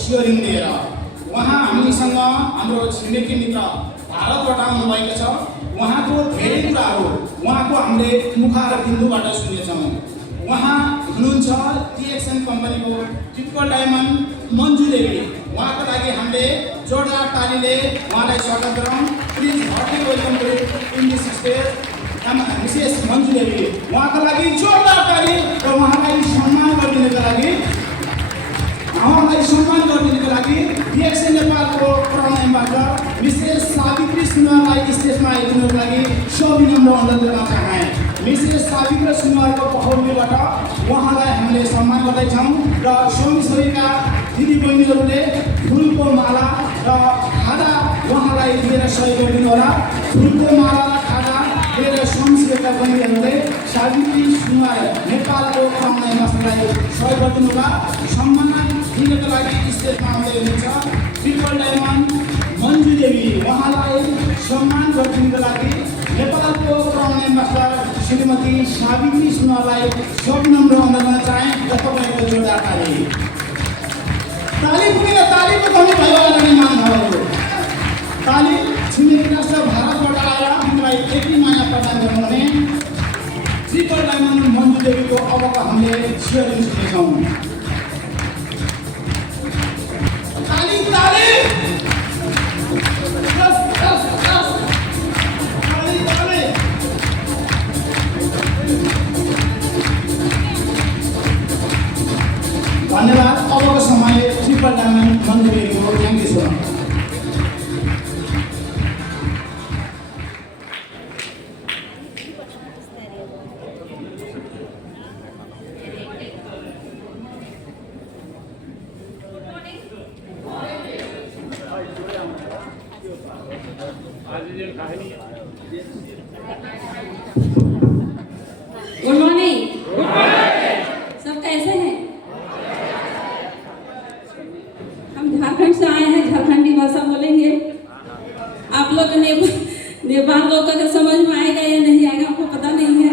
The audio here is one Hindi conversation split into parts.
सियोरिङ दिएर उहाँ हामीसँग हाम्रो छिमेकी मित्र भारतबाट आउनुभएको छ। उहाँको धेरै कुराहरू उहाँको हामीले मुख र बिन्दुबाट सुनेछौँ। उहाँ हुनुहुन्छ टिएक्सएन कम्पनीको ट्रिपल डायमन्ड मन्जु देवी। उहाँको लागि हामीले जोरदार तालीले उहाँलाई स्वागत गरौँ। Please hearty welcome to in this stage Mrs Manju Devi. उहाँको लागि जोरदार ताली र उहाँलाई सम्मान गरिदिनुको लागि टिएक्सएन नेपालको क्राउन एम्बेसडर मिसेस सावित्री सुनवारलाई स्टेजमा आइदिनुको लागि सविनम्र अनुरोध गर्न चाहे। मिसेस सावित्री सुनवारको पहलबाट उहाँलाई हामीले सम्मान गर्दैछौँ र स्वयंसेवीका दिदीबहिनीहरूले फुलको माला र खादा उहाँलाई दिएर सहयोग गरिदिनु होला। फुलको माला र खादा दिएर स्वयंसेवीका बहिनीहरूले सावित्री सुनवार नेपालको क्राउन एम्बेसडरलाई सहयोग गरिदिनु होला। सम्मान दिनको लागि स्टेजमा आउँदै हुनुहुन्छ ट्रिपल डायमन्ड मन्जु देवी। उहाँलाई सम्मान गरिदिनुको लागि नेपालको क्राउन एम्बेसडर श्रीमती सावित्री सुनवारलाई सविनम्र अनुरोध गर्न चाहे र तपाईँको जोरदार ताली पुगेर तालीको कमी भयो आदरणीय महानुभावहरू। ताली छिमेकी राष्ट्र भारतबाट आएर हामीलाई यति माया प्रदान गर्नुहुने ट्रिपल डायमन्ड मन्जु देवीको अबको हामीले सियोरिङ सुनेछौँ। धन्यवाद। अबको समय ट्रिपल डायमन्ड मन्जु देवीको। Thank you so much. Good morning. सब कैसे हैं? हम झारखंड से आए हैं, झारखंडी भाषा बोलेंगे। आप लोग नेपाल लोग का समझ में आएगा या नहीं आएगा आपको पता नहीं है।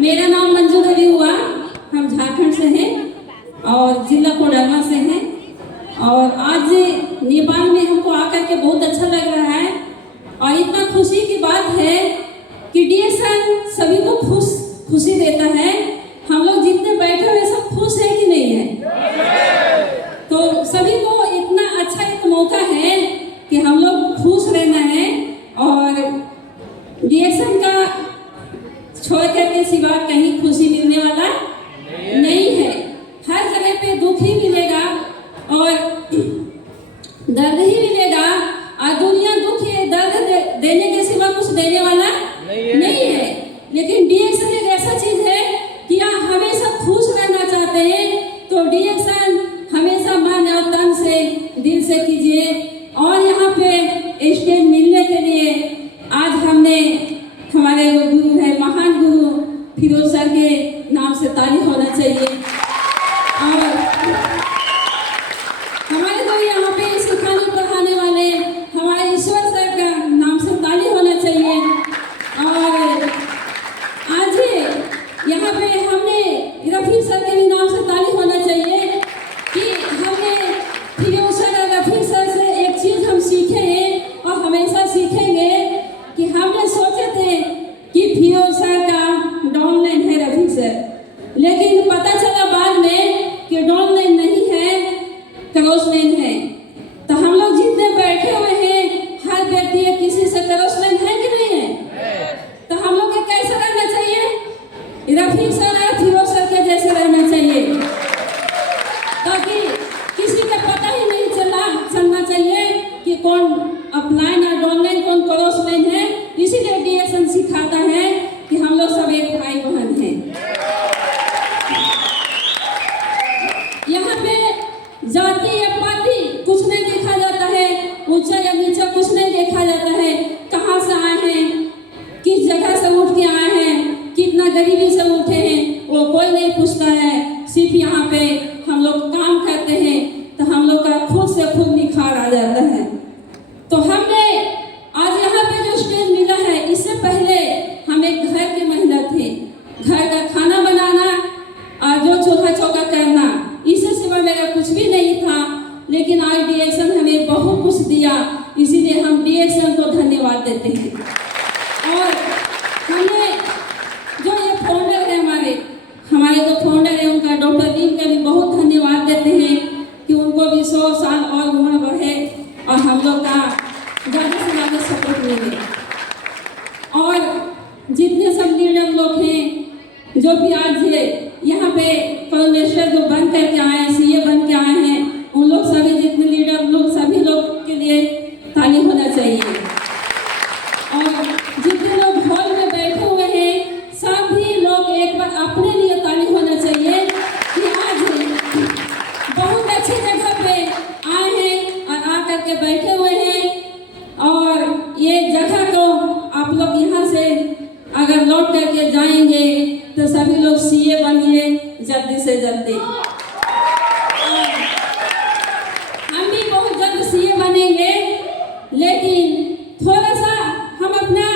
मेरा नाम मंजू देवी हुआ। हम झारखंड से हैं और जिला कोडरमा से हैं। और आज नेपाल में हमको आकर के बहुत अच्छा लग रहा है और इतना खुशी की बात है कि टीएक्सएन सभी को खुशी देता है। हम लोग जितने बैठे हुए सब खुश है कि नहीं है? तो सभी को इतना अच्छा एक मौका है कि हम लोग खुश रहना है और टीएक्सएन का छोड़ करके सिवा कहीं खुशी मिलने वाला नहीं है। हर जगह पे दुख ही मिलेगा और दर्द ही मिलेगा और दुनिया दुख है दर्द देने के सिवा कुछ देने वाला नहीं है। लेकिन टीएक्सएन एक ऐसा चीज है कि आप हमेशा खुश रहना चाहते हैं तो टीएक्सएन हमेशा मन और तन से दिल से कीजिए। और यहाँ पे स्टेज मिलने के लिए आज हमने हमारे गुरु है महान गुरु फिरोज सर के नाम से ताली होना चाहिए। और हमारे तो यहाँ पे सिखाने पढ़ाने वाले हमारे ईश्वर सर का नाम से ताली होना चाहिए। और आज यहाँ पे हमने रफी सर के भी नाम से ताली होना चाहिए कि हमने फिरोज सर और रफी सर से एक चीज़ हम सीखे हैं और हमेशा सीखेंगे कि हमने सोचे थे कि फिरोज सर का डाउनलाइन है रफी सर, लेकिन पता चला बाद में कि डाउनलाइन नहीं है क्रॉस लाइन है। तो हम लोग जितने बैठे हुए हैं हर व्यक्ति किसी से क्रॉस लाइन है कि नहीं है? तो हम लोग के कैसे रहना चाहिए? रफी सर और फिरोज सर के जैसे रहना चाहिए ताकि किसी का पता ही नहीं चलना चाहिए कि कौन अपलाइन और डाउनलाइन कौन क्रॉस लाइन है। इसीलिए टीएक्सएन सिखाता है कि हम लोग सब एक भाई बहन हैं। यहाँ पे जाति या पाति कुछ नहीं देखा जाता है, ऊंचा या नीचा कुछ नहीं देखा जाता है। कहाँ से आए हैं, किस जगह से उठ के आए हैं, कितना गरीबी से उठे हैं, वो कोई नहीं पूछता है। सिर्फ यहाँ पे हम लोग काम करते हैं तो हम लोग का खुद से खुद निखार आ जाता है। तो हमने आज यहाँ पे जो स्टेज मिला है, इससे पहले हम एक घर की महिला थे। घर का खाना बनाना लेकिन आज डीएक्शन हमें बहुत कुछ दिया, इसीलिए हम डीएक्शन को धन्यवाद देते हैं। और हमें जो ये फाउंडर है हमारे जो फाउंडर है उनका डॉक्टर नीम का भी बहुत धन्यवाद देते हैं कि उनको भी 100 साल और उम्र बढ़े और हम लोग का ज़्यादा से ज़्यादा सपोर्ट मिले। और जितने सब लीडर लोग हैं जो भी आज यहाँ पे कॉन्वेस्टर जो बन करके आए हैं, सीए बन के आए हैं, उन लोग सभी जितने लीडर लोग सभी लोग के लिए ताली होना चाहिए। और जितने लोग हॉल में बैठे हुए हैं सभी लोग एक बार अपने लिए ताली होना चाहिए कि आज बहुत अच्छी जगह पे आए हैं और आ करके बैठे हुए हैं। और ये जगह को आप लोग यहाँ से अगर लौट करके जाएंगे तो सभी लोग सीए बनिए जल्दी से जल्दी। हम भी बहुत जल्द सीए बनेंगे, लेकिन थोड़ा सा हम अपना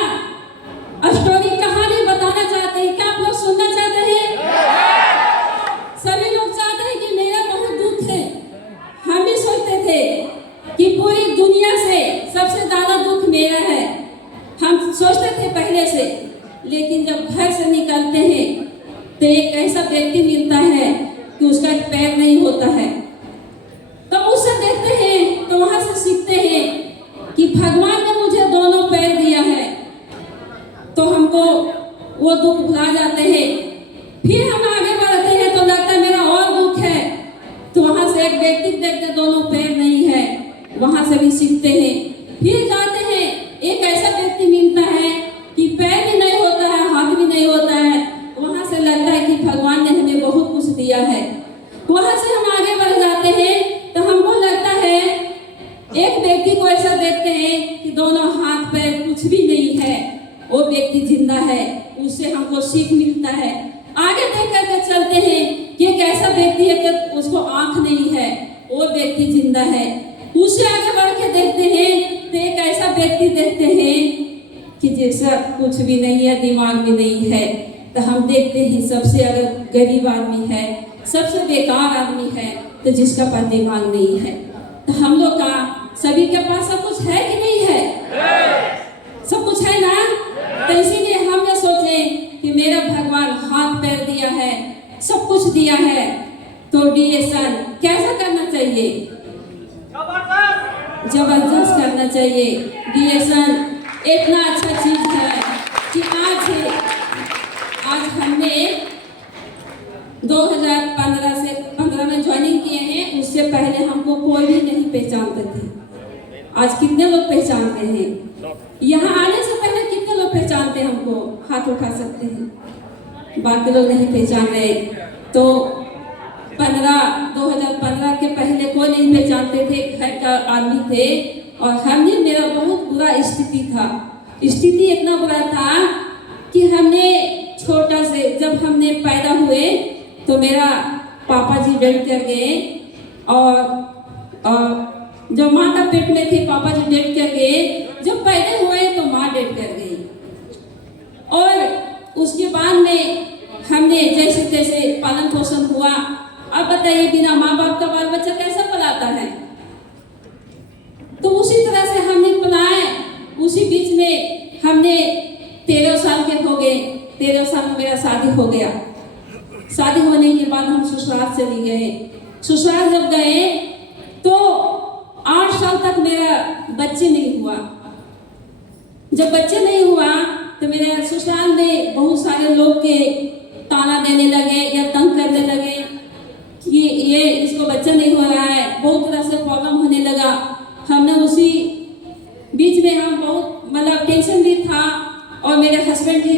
स्टोरी कहानी बताना चाहते हैं। क्या आप लोग सुनना चाहते हैं? सभी लोग चाहते हैं कि मेरा बहुत दुख है। हम भी सोचते थे कि पूरी दुनिया से सबसे ज्यादा दुख मेरा है, हम सोचते थे पहले से। लेकिन जब घर से निकलते हैं तो एक ऐसा व्यक्ति मिलता है कि उसका पैर नहीं होता है, तो उससे देखते हैं तो वहां से सीखते हैं कि भगवान ने मुझे दोनों पैर दिया है, तो हमको वो दुख भुला जाते हैं। फिर हम आगे बढ़ते हैं तो लगता है मेरा और दुख है, तो वहां से एक व्यक्ति देखते दोनों पैर नहीं है, वहां से भी सीखते हैं। फिर जाते हैं एक ऐसा व्यक्ति मिलता है कि पैर भी नहीं होता है, हाथ भी नहीं होता है, वहां से लगता है कि भगवान ने हमें बहुत कुछ दिया है। वहां से हम आगे बढ़ जाते हैं तो हमको लगता है एक व्यक्ति को ऐसा देखते हैं कि दोनों हाथ पैर कुछ भी नहीं है, वो व्यक्ति जिंदा है, उससे हमको सीख मिलता है। आगे देख करके चलते हैं कि एक ऐसा व्यक्ति है कि उसको आंख नहीं है, वो व्यक्ति जिंदा है। उससे आगे बढ़ के देखते हैं तो एक ऐसा व्यक्ति देखते हैं कि जैसा कुछ भी नहीं है, दिमाग भी नहीं है। तो हम देखते हैं सबसे अगर गरीब आदमी है, सबसे बेकार आदमी है, तो जिसका पास दिमाग नहीं है। तो हम लोग का सभी के पास सब कुछ है कि नहीं है? सब कुछ है ना? तो इसीलिए हमने सोचे कि मेरा भगवान हाथ पैर दिया है, सब कुछ दिया है, तो डीएक्शन कैसा करना चाहिए? जबरदस्त करना चाहिए। डीएक्शन इतना अच्छा चीज है कि आज हमने 2015 में ज्वाइनिंग किए हैं, उससे पहले हमको कोई भी नहीं पहचानते थे। आज कितने लोग पहचानते हैं? यहाँ आने से पहले कितने लोग पहचानते हैं हमको? हाथ उठा सकते हैं। बाकी लोग नहीं पहचान रहे। तो 2015 के पहले कोई नहीं पहचानते थे, घर का आदमी थे। और हमने, मेरा बहुत बुरा स्थिति था, स्थिति इतना बुरा था कि हमने छोटा से जब हमने पैदा हुए तो मेरा पापा जी डेथ कर गए, और जो माता पेट में थी पापा जी डेथ कर गए। जब पैदा हुए तो माँ डेथ कर गई। और उसके बाद में हमने जैसे तैसे पालन पोषण हुआ। अब बताइए बिना माँ बाप का बाल बच्चा कैसा पलाता है? तो उसी तरह से हमने पलाए। उसी बीच में हमने 13 साल के हो गए। 13 साल में मेरा शादी हो गया। शादी होने के बाद हम ससुराल चले गए। ससुराल जब गए तो 8 साल तक मेरा बच्चे नहीं हुआ। जब बच्चे नहीं हुआ तो मेरे ससुराल में बहुत सारे लोग के ताना देने लगे या तंग करने लगे कि ये इसको बच्चा नहीं हो रहा है, बहुत तरह से प्रॉब्लम होने लगा। हमने उसी बीच में हम बहुत मतलब टेंशन भी था। और मेरे हस्बैंड जी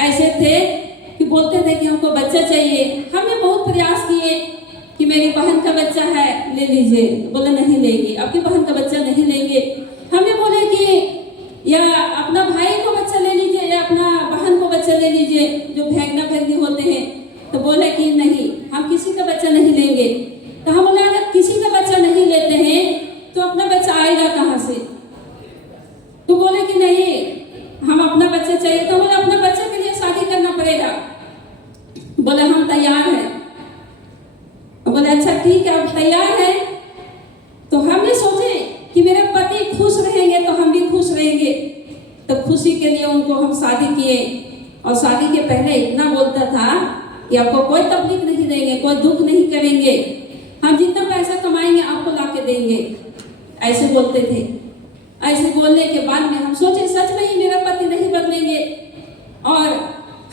ऐसे थे कि बोलते थे कि हमको बच्चा चाहिए। हमने बहुत प्रयास किए कि मेरी बहन का बच्चा है, ले लीजिए। बोले नहीं लेंगे, आपकी बहन का बच्चा नहीं लेंगे। हमें बोले कि या अपना भाई को बच्चा ले लीजिए या अपना बहन को बच्चा ले लीजिए, जो भैगना भैगनी होते हैं। तो बोले कि नहीं, हम किसी का बच्चा नहीं लेंगे। तो हम बोले अगर किसी का बच्चा नहीं लेते हैं तो अपना बच्चा आएगा कहाँ से? तो बोले कि नहीं, हम अपना बच्चा चाहिए। तो बोले अपना बच्चे के लिए शादी करना पड़ेगा। बोले हम तैयार हैं। बोले अच्छा ठीक है, आप तैयार हैं बोलता था कि आपको कोई तकलीफ नहीं देंगे, कोई दुख नहीं करेंगे, हम जितना पैसा कमाएंगे आपको ला के देंगे, ऐसे बोलते थे। ऐसे बोलने के बाद में हम सोचे सच में ही मेरा पति नहीं बदलेंगे, और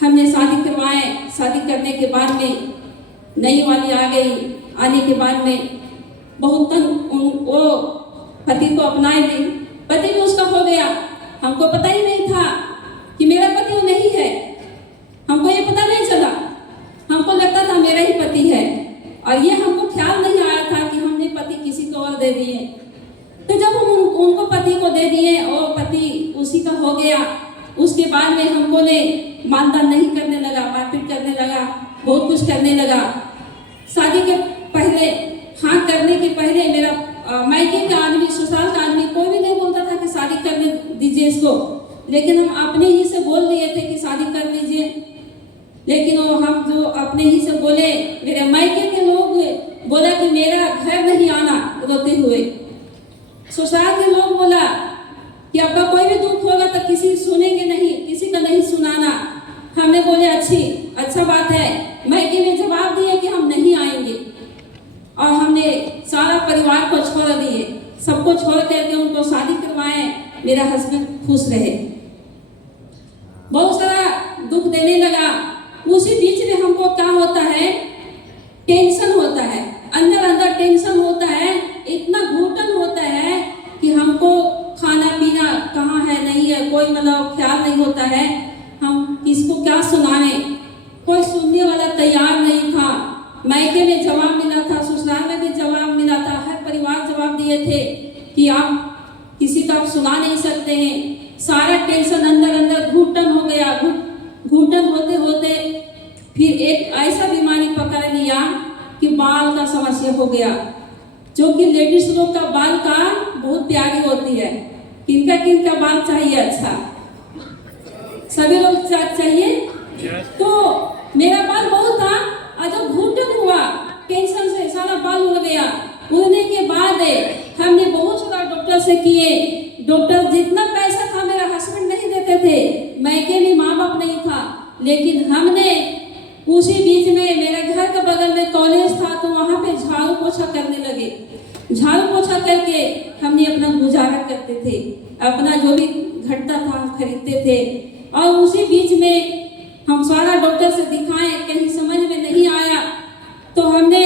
हमने शादी करवाए। शादी करने के बाद में नई वाली आ गई। आने के बाद में बहुत वो पति को अपनाए ली, पति भी उसका हो गया। हमको पता ही नहीं था कि मेरा पति वो नहीं है, हमको ये पता नहीं चला। हमको लगता था मेरा ही पति है, और ये हमको ख्याल नहीं आया था कि हमने पति किसी को और दे दिए। तो जब हम उनको पति को दे दिए और पति उसी का हो गया, उसके बाद में हमको ने मानदान नहीं करने लगा, मारपीट करने लगा, बहुत कुछ करने लगा। शादी के पहले, हाँ करने के पहले मेरा मायके का आदमी, ससुराल का आदमी कोई भी नहीं बोलता था कि शादी करने दीजिए इसको, लेकिन हम अपने ही से बोल दिए थे कि शादी कर लीजिए। लेकिन वो हम जो अपने ही से बोले, मेरे मायके के लोग बोला कि मेरा घर नहीं आना, रोते हुए। ससुराल के लोग बोला कि आपका कोई भी दुख होगा तो किसी सुनेंगे नहीं, किसी का नहीं सुनाना। हमने बोले अच्छा बात है। मायके में जवाब दिए कि हम नहीं आएंगे, और हमने सारा परिवार को छोड़ दिए, सबको छोड़ करके उनको शादी करवाए। मेरा हस्बैंड खुश रहे। बहुत सारा दुख देने लगा। उसी बीच में हमको क्या होता है, टेंशन होता है, अंदर अंदर टेंशन होता है, इतना घुटन होता है कि हमको खाना पीना कहाँ है नहीं है, कोई मतलब ख्याल नहीं होता है। हम किसको क्या सुनाएं, कोई सुनने वाला तैयार नहीं था। मायके में जवाब मिला था, ससुराल में भी जवाब मिला था, हर परिवार जवाब दिए थे कि आप किसी का आप सुना नहीं सकते हैं। सारा टेंशन अंदर अंदर घुटन हो गया। घुटन होते होते फिर एक ऐसा बीमारी पकड़ लिया कि बाल का समस्या हो गया, जो कि लेडीज लोग का बाल का बहुत प्यारी होती है। किनका किनका बाल चाहिए अच्छा, सभी लोग चाहिए। तो मेरा बाल बहुत था, और जब घुटन हुआ टेंशन से सारा बाल उड़ गया। उड़ने के बाद हमने बहुत सारा डॉक्टर से किए। डॉक्टर जितना पैसा था मेरा हस्बैंड नहीं देते थे, मायके में माँ बाप नहीं था, लेकिन हमने उसी बीच में मेरे घर के बगल में कॉलेज था, तो वहाँ पे झाड़ू पोछा करने लगे। झाड़ू पोछा करके हमने अपना गुजारा करते थे, अपना जो भी घटता था हम खरीदते थे। और उसी बीच में हम सारा डॉक्टर से दिखाए, कहीं समझ में नहीं आया, तो हमने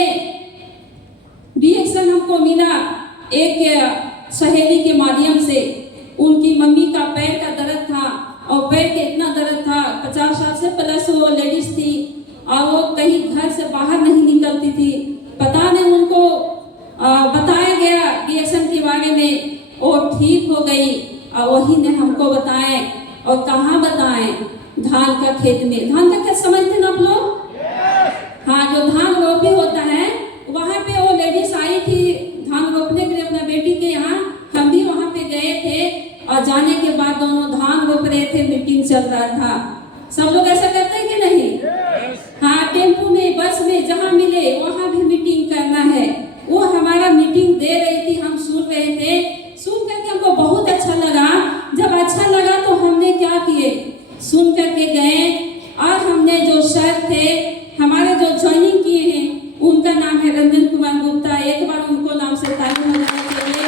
रिएक्शन हमको मिला एक सहेली के माध्यम से। उनकी मम्मी का पैर का दर्द था, और पैर के इतना दर्द था, 50 साल से प्लस वो लेडीज थी, और वो कहीं घर से बाहर नहीं निकलती थी। पता नहीं उनको बताया गया रिएक्शन के बारे में, और ठीक हो गई। और वही ने हमको बताए, और कहाँ बताएं, धान का खेत में। धान का खेत समझते ना आप लोग? हाँ, जो धान रोपी होता है, वहाँ पे वो लेडीज आई थी धान रोपने के लिए अपना बेटी के यहाँ। हम भी वहाँ पे गए थे, और जाने के बाद दोनों धान रोप रहे थे, मीटिंग चल रहा था। सब लोग ऐसा करते हैं कि नहीं? हाँ, टेम्पू में, बस में, जहाँ मिले वहाँ भी मीटिंग करना है। वो हमारा मीटिंग दे रही थी, हम सुन रहे थे। सुन करके हमको बहुत अच्छा लगा। जब अच्छा लगा तो हमने क्या किए, सुन करके गए, और हमने जो सर थे हमारे जो ज्वाइनिंग किए हैं, उनका नाम है रंजन कुमार गुप्ता। एक बार उनको नाम से ताली बजाना चाहिए।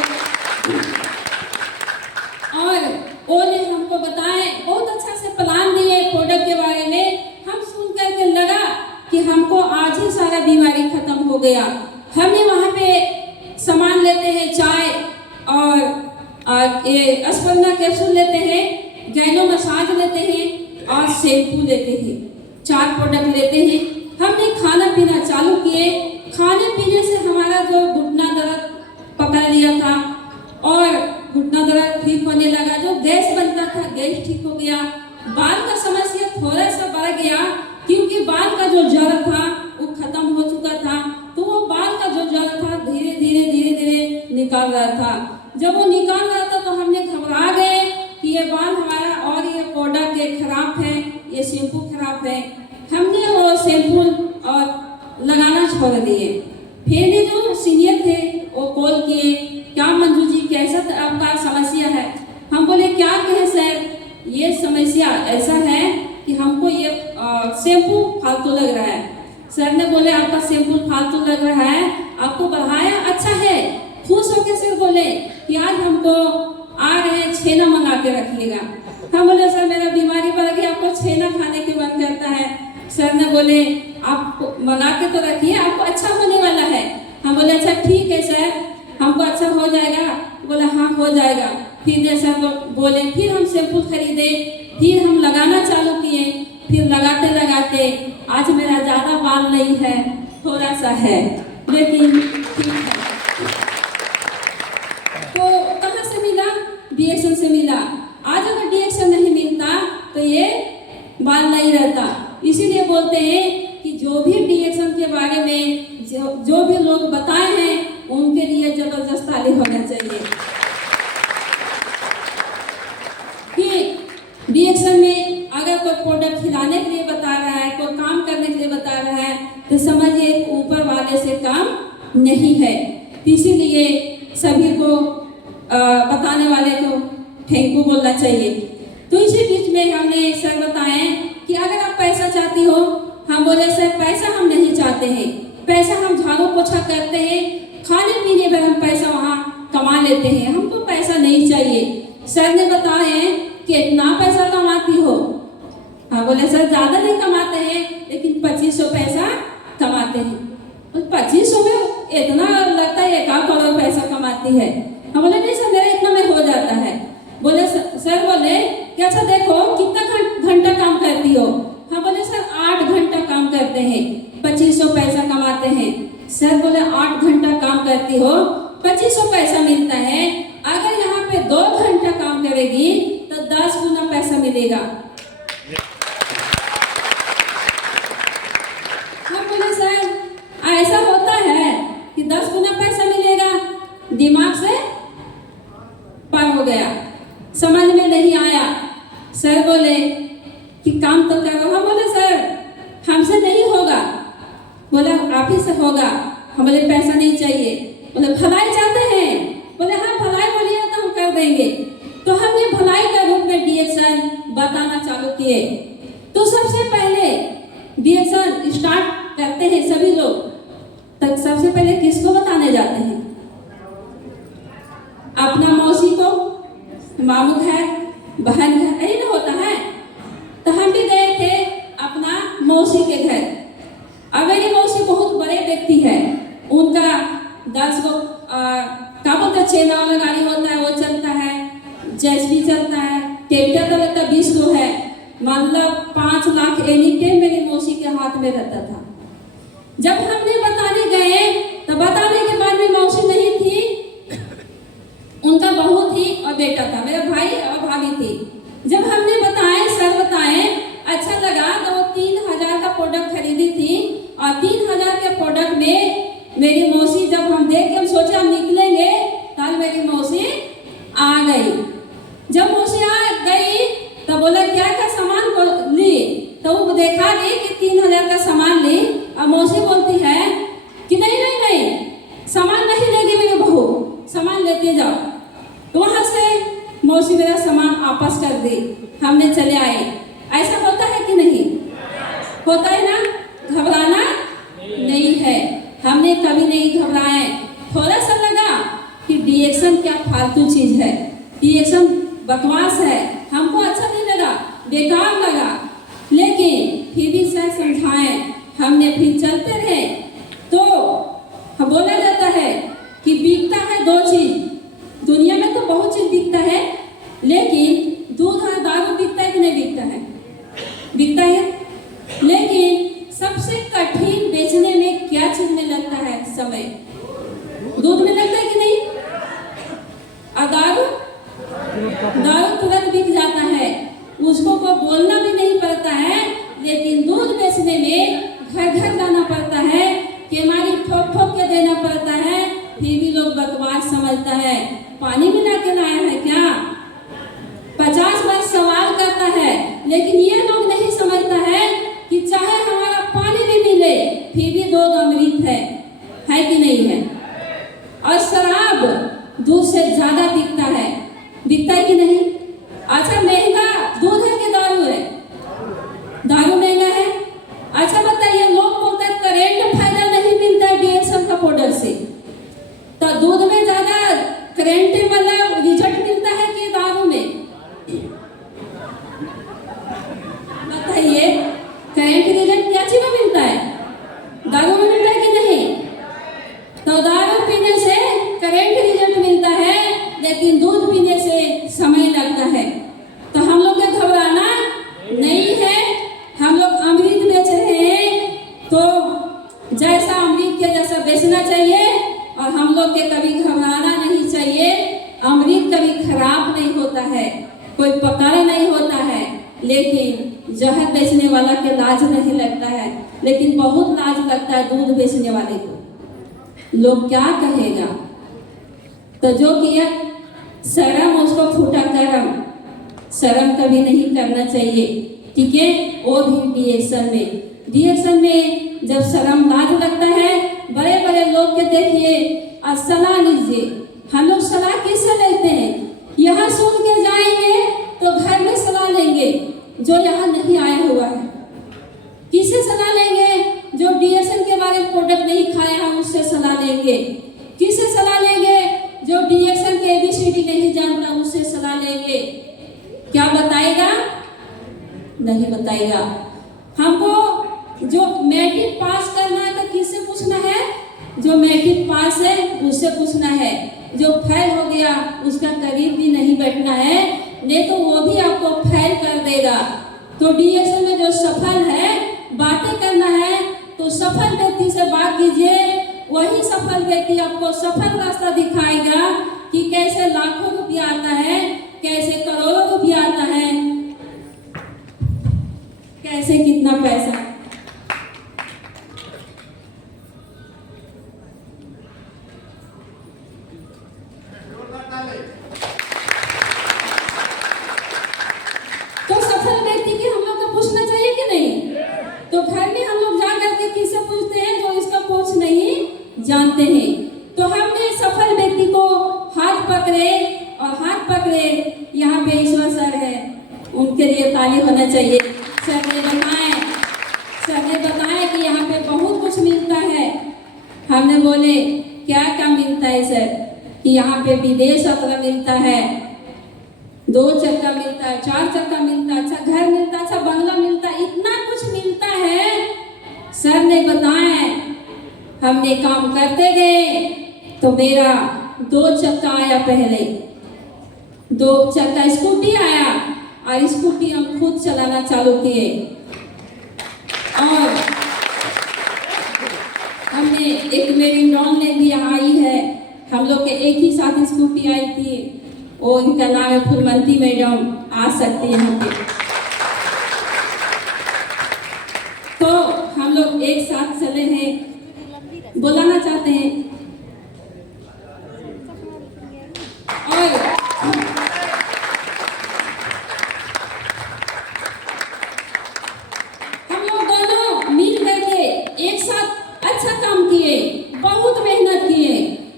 और वो ने हमको बताए, बहुत अच्छा से प्लान दिए प्रोडक्ट के बारे में। हम सुन करके लगा कि हमको आज ही सारा बीमारी खत्म हो गया। हमने वहाँ पे सामान लेते हैं, चाय और अस्पंदा कैप्सूल लेते हैं, गैनो मसाज लेते हैं, और शैम्पू लेते हैं। 4 प्रोडक्ट लेते हैं। हमने खाना पीना चालू किए। खाने पीने से हमारा जो घुटना दर्द पकड़ लिया था, और घुटना दर्द ठीक होने लगा। जो गैस बनता था, गैस ठीक हो गया। बाल का समस्या थोड़ा सा बढ़ गया, क्योंकि बाल का जो जड़ था वो खत्म हो चुका था। तो वो बाल का जो जड़ था धीरे धीरे निकाल रहा था। जब वो निकाल रहा था तो हमने घबरा गए कि ये बाल हमारा, और ये प्रोडक्ट खराब है, ये शैम्पू खराब है। हमने वो शैम्पू और लगाना छोड़ दिए। फिर जो सीनियर थे वो कॉल किए, क्या मंजू जी कैसा आपका समस्या है? हम बोले क्या कहें सर, ये समस्या ऐसा है कि हमको ये शैम्पू सर ने बोले आपका सैंपल फालतू लग रहा है, आपको बढ़ाया अच्छा है। खुश होकर सर बोले कि आज हमको आ रहे हैं छेना मंगा के रखिएगा। हम बोले सर मेरा बीमारी बढ़ गई, आपको छेना खाने के मन करता है। सर ने बोले आप मंगा के तो रखिए, आपको अच्छा होने वाला है। हम बोले अच्छा ठीक है सर, हमको अच्छा हो जाएगा। बोले हाँ हो जाएगा। फिर जैसा बोले फिर हम शैम्पू खरीदे, फिर हम लगाना चालू किए। फिर लगाते लगाते आज मेरा ज़्यादा बाल नहीं है, थोड़ा सा है, लेकिन ठीक है। तो कहाँ से मिला? डीएक्शन से मिला। आज अगर डीएक्शन नहीं मिलता तो ये बाल नहीं रहता। इसीलिए बोलते हैं कि जो भी डीएक्शन के बारे में जो भी लोग बताए हैं उनके लिए जबरदस्त ताली होना चाहिए। कि डीएक्शन में अगर कोई प्रोडक्ट खिलाने के लिए बता रहा है, कोई काम करने के लिए बता रहा है, तो समझिए ऊपर वाले से काम नहीं है। इसीलिए सभी को बताने वाले को थैंक यू बोलना चाहिए। तो इसी बीच में हमने सर बताए कि अगर आप पैसा चाहती हो, हम बोले सर पैसा हम नहीं चाहते हैं, पैसा हम झाड़ू पोछा करते हैं, खाने पीने पर हम पैसा वहाँ कमा लेते हैं, हमको पैसा नहीं चाहिए। सर ने बताए कि इतना पैसा कमाती हो? हाँ बोले सर ज़्यादा नहीं कमाते हैं, लेकिन 2500 पैसा कमाते हैं। 2500 में इतना लगता है 1 करोड़ पैसा कमाती है। हम बोले नहीं सर मेरा इतना में हो जाता है। बोले सर बोले कि अच्छा देखो कितना घंटा काम करती हो? हम बोले सर 8 घंटा काम करते हैं, 2500 पैसा कमाते हैं। सर बोले 8 घंटा काम करती हो, 2500 पैसा मिलता है, अगर यहाँ पे 2 घंटा काम करेगी तो 10 गुना पैसा मिलेगा। हम बोले सर ऐसा होता है कि 10 गुना पैसा मिलेगा? दिमाग से पार हो गया, समझ में नहीं आया। सर बोले कि काम तो करो। हम बोले सर हमसे नहीं होगा। बोला आप ही से होगा। हम बोले पैसा नहीं चाहिए। बोले भलाई चाहते हैं? बोले हाँ भलाई बोलिए तो हम कर देंगे। तो हम ये भलाई का रूप में डीएक्शन बताना चालू किए। तो सबसे पहले डीएक्शन स्टार्ट करते हैं सभी लोग, तब सबसे पहले किसको बताने जाते हैं? अपना मौसी को, मामू है, बहन है, यही ना होता है। तो हम भी गए थे अपना मौसी के घर। अब मेरी मौसी बहुत बड़े व्यक्ति है, उनका 10 गो क्या बोलते छेना वाला गाड़ी होता है वो चलता है, जेसीबी चलता है, ट्रैक्टर तो लगता 20 गो है, मतलब 5 लाख एनी टाइम मेरी मौसी के हाथ में रहता था। जब हमने बताने गए तो बताने के बाद में मौसी नहीं थी, उनका बहू थी और बेटा था, मेरा भाई और भाभी थी। जब हमने बताए सर बताए अच्छा लगा, तो वो 3000 का प्रोडक्ट खरीदी थी और 3000 के प्रोडक्ट में मेरी मौसी जब हम देख के हम सोचे हम निकलेंगे, तब मेरी मौसी आ गई। जब मौसी आ गई तो बोला क्या क्या सामान को ली, तो वो देखा ली कि 3000 का सामान ली। और मौसी बोलती है कि नहीं नहीं नहीं सामान नहीं लेगी मेरी बहू, सामान लेते जाओ। तो वहाँ से मौसी मेरा सामान वापस कर दी, हमने चले आए। ऐसा होता है कि नहीं होता है ना? घबराना नहीं है, हमने कभी नहीं घबराए। थोड़ा सा लगा कि डीएक्शन क्या फालतू चीज है, डीएक्शन बकवास है, हमको अच्छा नहीं लगा, बेकार लगा, लेकिन फिर भी सर समझाए, हमने फिर चलते रहे। तो बोला जाता है कि बिकता है 2 चीज दुनिया में, तो बहुत चीज बिकता है, लेकिन दूध और दारू बिकता है कि नहीं बिकता है? बिकता है। लेकिन सबसे कठिन बेचने में क्या चीज में लगता है? समय। दूध में लगता है कि नहीं? और दारू तुरंत बिक जाता है, उसको को बोलना भी नहीं पड़ता है। लेकिन दूध बेचने में घर घर जाना पड़ता है, केमारी ठोक ठोक के देना पड़ता है, फिर भी लोग बकवास समझता है। पानी मिला के लाया है क्या? 50 बार सवाल करता है, लेकिन ये लोग नहीं समझता है कि चाहे हमारा पानी भी मिले फिर भी दूध अमृत है कि नहीं है? और शराब दूध से ज्यादा बिकता है कि नहीं? अच्छा महंगा दूध है कि दारू है? दारू महंगा है। अच्छा बताइए, लोग बोलते हैं बेचना चाहिए और हम लोग के कभी घबराना नहीं चाहिए। अमृत कभी खराब नहीं होता है, कोई पकड़ नहीं होता है, लेकिन जहर बेचने वाला के लाज नहीं लगता है, लेकिन बहुत लाज लगता है दूध बेचने वाले को। लोग क्या कहेगा? तो जो किया शर्म उसको फूटा करम, शर्म कभी नहीं करना चाहिए, ठीक है। वो भी डीएक्शन में जब शर्म लाज लगता है, बड़े बड़े लोग के देखिए सलाह लीजिए। हम लोग सलाह किससे लेते हैं? यहाँ सुन के जाएंगे तो घर में सलाह लेंगे जो यहाँ नहीं आया हुआ है। किससे सलाह लेंगे? जो डीएक्शन के बारे में प्रोडक्ट नहीं खाया है उससे सलाह लेंगे। किससे सलाह लेंगे? जो डीएक्शन के ABCD नहीं जानता उससे सलाह लेंगे। क्या बताएगा? नहीं बताएगा। हमको जो मैट्रिक पास करना है तो किससे पूछना है? जो मैट्रिक पास है उससे पूछना है। जो फेल हो गया उसका करीब भी नहीं बैठना है, नहीं तो वो भी आपको फेल कर देगा। तो डीएक्शन में जो सफल है, बातें करना है तो सफल व्यक्ति से बात कीजिए। वही सफल व्यक्ति आपको सफल रास्ता दिखाएगा कि कैसे लाखों रुपया आता है, कैसे करोड़ों रुपया आता है, कैसे कितना पैसा। तो सफल व्यक्ति के हम लोग को पूछना चाहिए कि नहीं? तो घर में हम लोग जा करके किससे पूछते हैं? जो इसका पूछ नहीं जानते हैं। तो हमने सफल व्यक्ति को हाथ पकड़े और हाथ पकड़े, यहाँ पे ईश्वर सर है, उनके लिए ताली होना चाहिए। सर ने बताया कि यहाँ पे बहुत कुछ मिलता है। हमने बोले क्या क्या मिलता है सर? कि यहाँ पे विदेश यात्रा मिलता है, 2 चक्का मिलता है, 4 चक्का मिलता है, अच्छा घर मिलता है, अच्छा बंगला मिलता है, इतना कुछ मिलता है। सर ने बताया, हमने काम करते गए तो मेरा 2 चक्का आया, पहले 2 चक्का स्कूटी आया और स्कूटी हम खुद चलाना चालू किए। और हमने एक मेरी नॉन ने भी यहाँ आई है, हम लोग के एक ही साथ स्कूटी आई थी, वो इनका नाम है फुलमंती मैडम, आ सकती है यहाँ पे। तो हम लोग एक साथ चले हैं, बुलाना चाहते हैं। और हम लोग दोनों मिल करके एक साथ अच्छा काम किए, बहुत मेहनत किए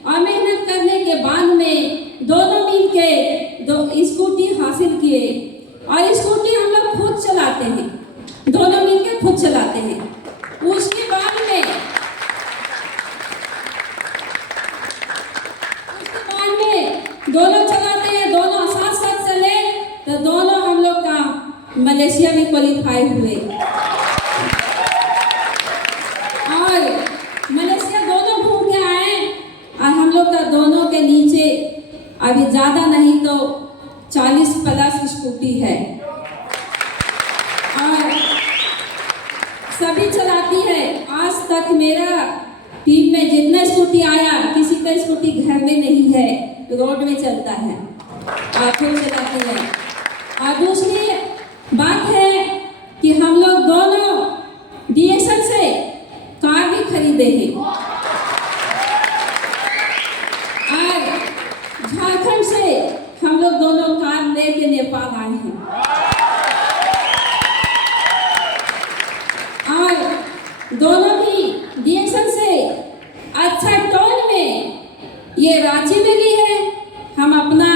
और मेहनत करने के बाद में दोनों मिल के 2 स्कूटी हासिल किए। और स्कूटी हम लोग खुद चलाते हैं, दोनों मिल के खुद चलाते हैं। उसके बाद में दोनों चलाते हैं, दोनों साथ साथ चले तो दोनों हम लोग का मलेशिया में क्वालिफाई हुए। और मलेशिया दोनों घूम के आए और हम लोग का दोनों के नीचे अभी ज़्यादा नहीं तो 40 प्लस स्कूटी है और सभी चलाती है। आज तक मेरा टीम में जितना स्कूटी आया, किसी का स्कूटी घर में नहीं है, रोड में चलता है, आखिर चलाती है। और दूसरी बात है कि हम लोग दोनों डीएक्शन से कार भी खरीदे हैं और झारखंड से हम लोग दोनों कार लेके नेपाल आए हैं। और दोनों ही डीएक्शन से अच्छा टोल में ये रांची में भी है। हम अपना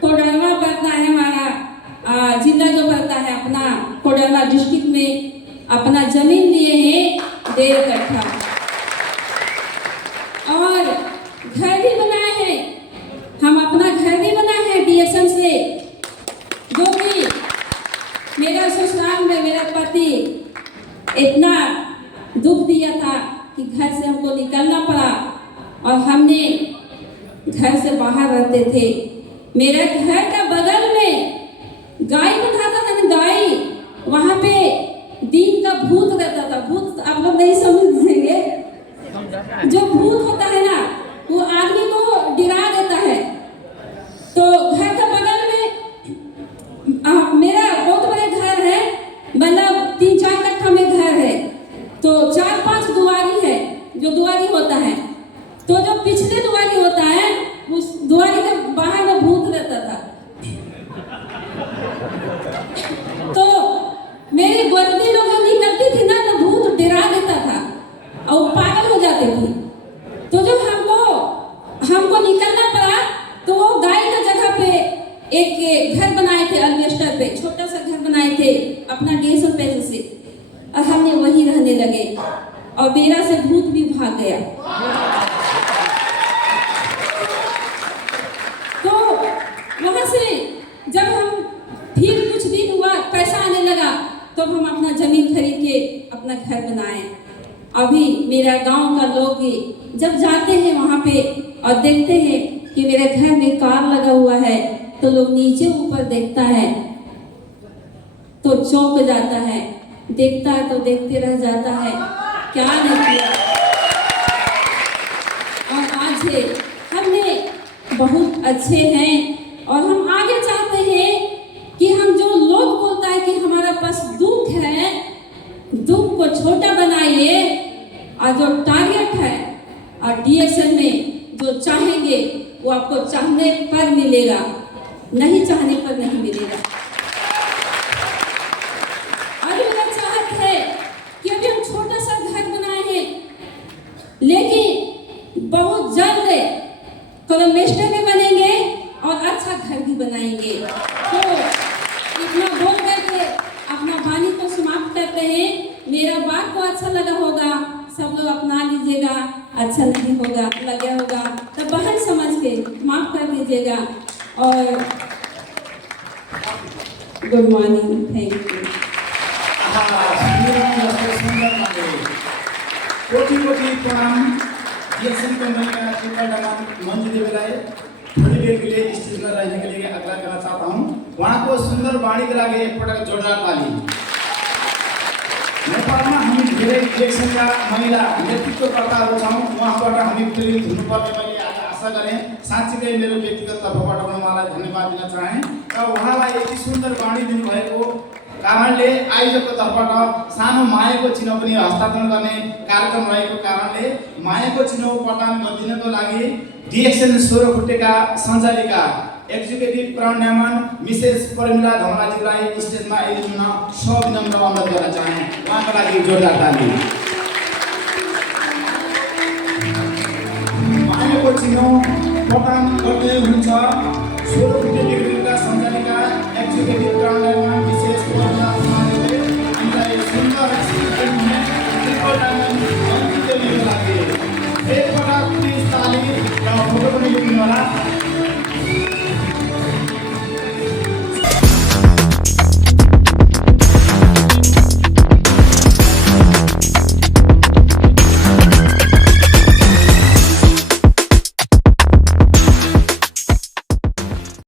कोडरमा पड़ता है, हमारा जिला जो पड़ता है अपना कोडरमा डिस्ट्रिक्ट में अपना जमीन लिए हैं 1.5 कट्ठा और घर भी बनाए हैं। हम अपना घर भी बनाए हैं डीएक्शन से, जो कि मेरा ससुराल में मेरा पति इतना दुख दिया था कि घर से हमको निकलना पड़ा और हमने घर से बाहर रहते थे। मेरे घर का बगल में गाय बिठाता था ना, गाय, वहाँ पे दिन का भूत रहता था। भूत आप लोग नहीं समझेंगे, जो जो दुआरी होता है, तो जो पिछले दुआरी होता है उस दुआरी के बाहर में भूत रहता था। तो मेरी गोतनी लोग जब निकलती थी ना तो भूत डरा देता था और पागल हो जाती थी। तो जब हमको निकलना पड़ा तो वो गाय की जगह पे एक घर बनाए थे, अल्वेस्टर पे छोटा सा घर बनाए थे अपना 150 पैसे से, और हमने वहीं रहने लगे और मेरा से भूत भी भाग गया। तो वहां से जब हम फिर कुछ दिन हुआ, पैसा आने लगा, तो हम अपना जमीन खरीद के अपना घर बनाए। अभी मेरा गांव का लोग जब जाते हैं वहां पे और देखते हैं कि मेरे घर में कार लगा हुआ है, तो लोग नीचे ऊपर देखता है तो चौंक जाता है, देखता है तो देखते रह जाता है, क्या नहीं किया। और आज हमने बहुत अच्छे हैं और हम आगे चाहते हैं कि हम जो लोग बोलता है कि हमारा पास दुख है, दुख को छोटा बनाइए और जो टारगेट है और DSN में जो चाहेंगे वो आपको चाहने पर मिलेगा, नहीं चाहने पर नहीं मिलेगा। और मेरा चाहत है कि अभी हम छोटा सा घर बनाए हैं, लेकिन बहुत जल्द कॉलोमेस्टर भी बनेंगे और अच्छा घर भी बनाएंगे। तो इतना बोल करके अपना वाणी को समाप्त करते हैं। मेरा बात को अच्छा लगा होगा, सब लोग अपना लीजिएगा, अच्छा नहीं होगा लगा होगा तो बहन समझ के माफ कर दीजिएगा। और गुड मॉर्निंग, थैंक यू। कोटि कोटि प्रणाम। DSN कंपनी का सुपर डमान मंजू देवराय थोड़ी देर के लिए स्टेज पर रहने के लिए आग्रह करना चाहता हूँ। वहाँ को सुंदर वाणी के लागे एक पटक जोरदार ताली। नेपालमा हामी धेरै इलेक्सनका महिला नेतृत्वकर्ता छौँ, उहाँबाट हामी प्रेरित हुनुपर्ने मैले आशा गरेँ। साँच्चीकै मेरो व्यक्तिगत तर्फबाट म उहाँलाई धन्यवाद दिन चाहेँ र उहाँलाई यति सुन्दर वाणी दिनुभएको कारणले आयोजकको तर्फबाट सानो मायाको चिनो पनि हस्तान्तरण गर्ने कार्यक्रम रहेको कारणले मायाको चिनो प्रदान गरिदिनको लागि DSN 16 खुट्टेका सञ्चालिका एक्जिक्युटिभ प्रणामन मिसेस परिमला धमलाजीलाई स्टेजमा आइदिन सविनम्र अनुरोध गर्न चाहे। उहाँको लागि जोरदार ताली। मायाको चिनो प्रदान गर्दै हुनुहुन्छ 16 खुट्टे डिग्रीका सञ्चालिका एक्जिक्युटिभ प्रणामन